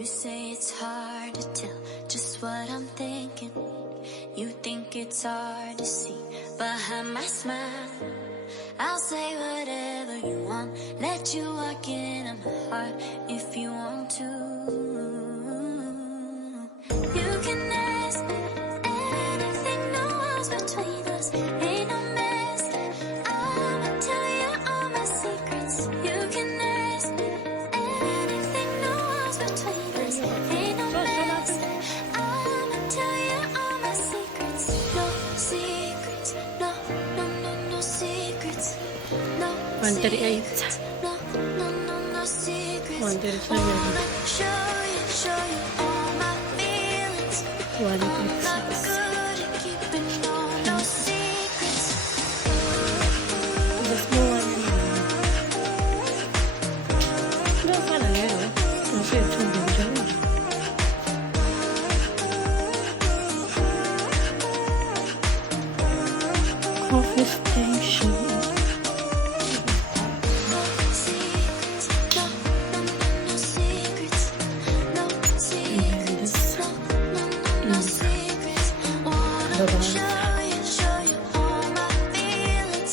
You say it's hard to tell just what I'm thinking. You think it's hard to see behind my smile. I'll say whatever you want, let you walk into my heart if you want to. You can ask me anything, no walls between us, ain't no mask. I'ma tell you all my secrets. You can ask me anything, no walls between us, ain't no mask. I'ma tell you all my secrets. No secrets, no, no, no, no secrets. No 138. secrets, no, no, no, no secrets. 137. Wanna show you all my feelings. I'm not 136. good at keeping no secrets. The small one. No fun at all. No say it's too big. Coffee station. No secrets, no, no, no, no secrets. No secrets, no, no, no, no secrets. Wanna show you all my feelings.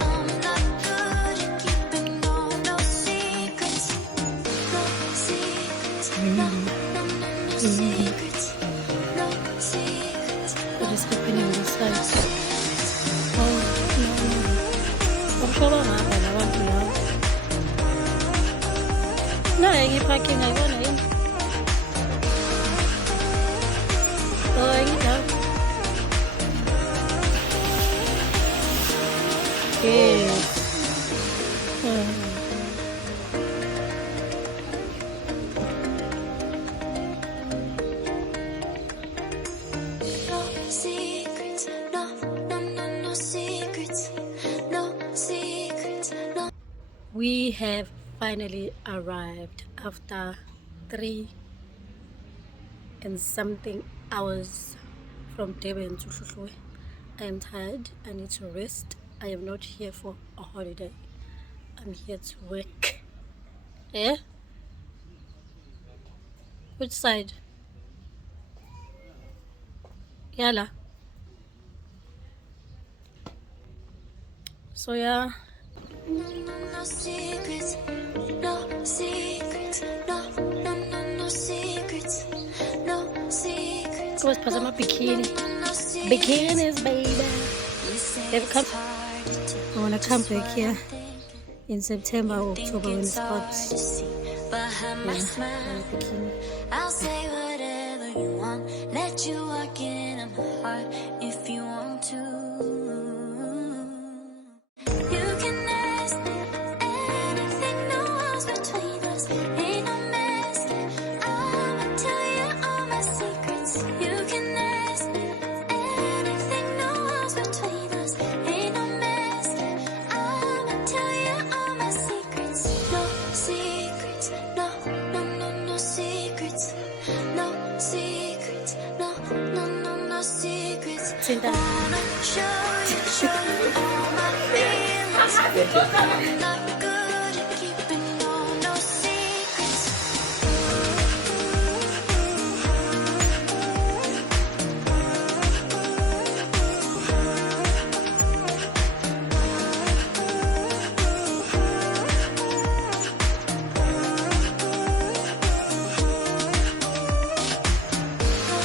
I'm not good at keeping no secrets. No secrets, no, no, no, no secrets. No secrets, What is happening on the side? secrets. Oh, no. I'm sure I'm not going to want to know. No, I'm parking. I want to. Oh, you know. Yeah. No secrets, no, no, no, no secrets. No secrets, no. We have finally arrived after 3 and something hours from Durban to Hluluwe. I am tired. I need to rest. I am not here for a holiday. I'm here to work. Yeah? Which side? Yala. So yeah. No, no, no secrets, no secrets, no, no, no, no secrets, no secrets. Go put on my bikini. No, no secrets. Bikinis, baby. You say They've come. it's hard to tell I want to come back here thinking. in September or Think October when it's it's hard hot. to see behind my smile. Bikini. I'll say whatever you want, let you walk into my heart if you want to. You can ask me anything, no walls between us, ain't no mask. I'ma tell you all my secrets. You can ask me anything, no walls between us, ain't no mask. I'ma tell you all my secrets. No secrets, no, no, no, no secrets. No secrets, no, no, no, no secrets. Sinta. Wanna show you all my feelings. I'm not good at keeping no secrets.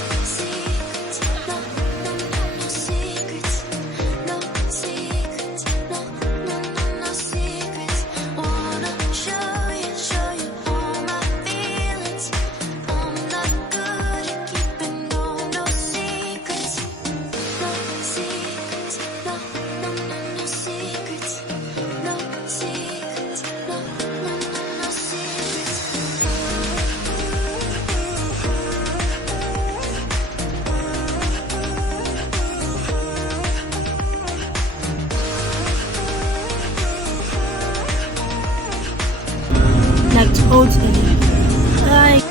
No secrets, no, no, no, no secrets. No secrets, no, no, no, no secrets. Wanna show you all my feelings. I'm not good at keeping no secrets. No secrets, no, no, no, no secrets. No secrets, no, no, no, no secrets. Like totally. Like